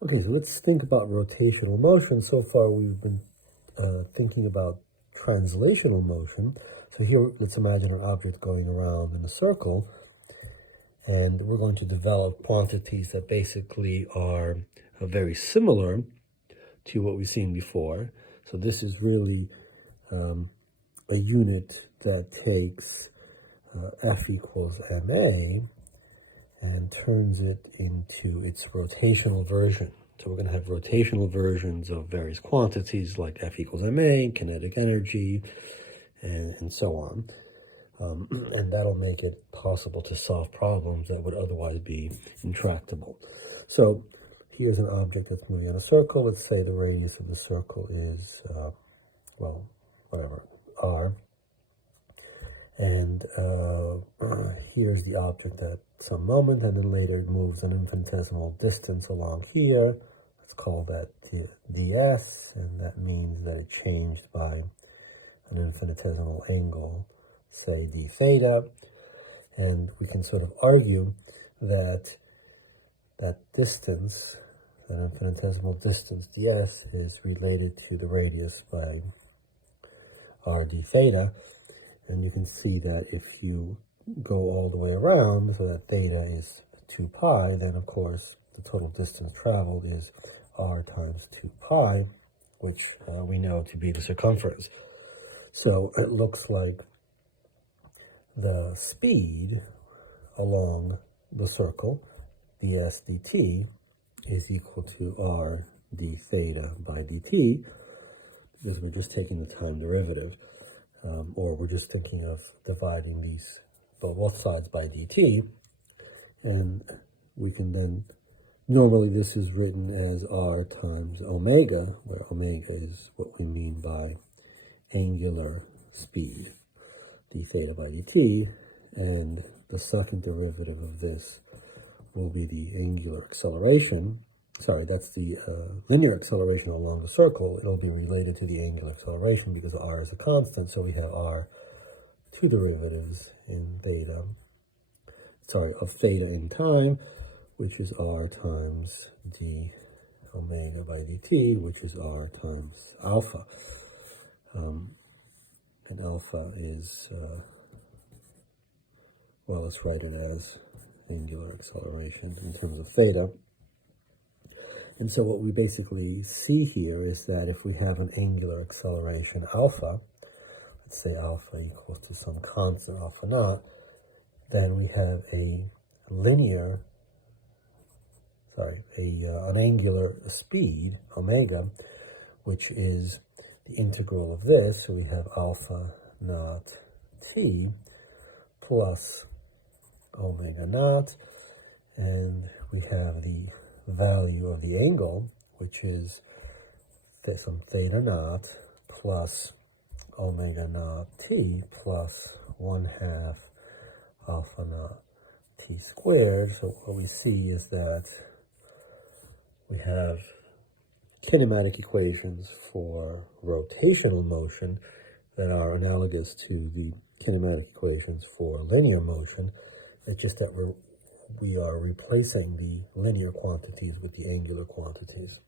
Okay, so let's think about rotational motion. So far we've been thinking about translational motion. So here, let's imagine an object going around in a circle, and we're going to develop quantities that basically are very similar to what we've seen before. So this is really a unit that takes F equals ma and turns it into its rotational version. So we're going to have rotational versions of various quantities like F equals ma, kinetic energy, and so on. And that'll make it possible to solve problems that would otherwise be intractable. So here's an object that's moving in a circle. Let's say the radius of the circle is, well, whatever, r. And here's the object at some moment, and then later it moves an infinitesimal distance along here. Let's call that ds, and that means that it changed by an infinitesimal angle, say d theta. And we can sort of argue that that distance, that infinitesimal distance ds, is related to the radius by r d theta. And you can see that if you go all the way around, so that theta is 2 pi, then of course the total distance traveled is r times 2 pi, which we know to be the circumference. So it looks like the speed along the circle, ds dt, is equal to r d theta by dt, because we're just taking the time derivative. Or we're just thinking of dividing these both sides by dt, and we can then, normally this is written as r times omega, where omega is what we mean by angular speed, d theta by dt, and the second derivative of this will be the angular acceleration. Sorry, that's the linear acceleration along the circle. It'll be related to the angular acceleration because r is a constant, so we have r two derivatives in theta, of theta in time, which is r times d omega by dt, which is r times alpha. And alpha is, well, let's write it as angular acceleration in terms of theta. And so what we basically see here is that if we have an angular acceleration alpha, let's say alpha equals to some constant alpha naught, then we have an angular speed, omega, which is the integral of this. So we have alpha naught t plus omega naught, and we have the value of the angle, which is some theta naught plus omega naught t plus 1/2 alpha naught t squared. So what we see is that we have kinematic equations for rotational motion that are analogous to the kinematic equations for linear motion. It's just that we are replacing the linear quantities with the angular quantities.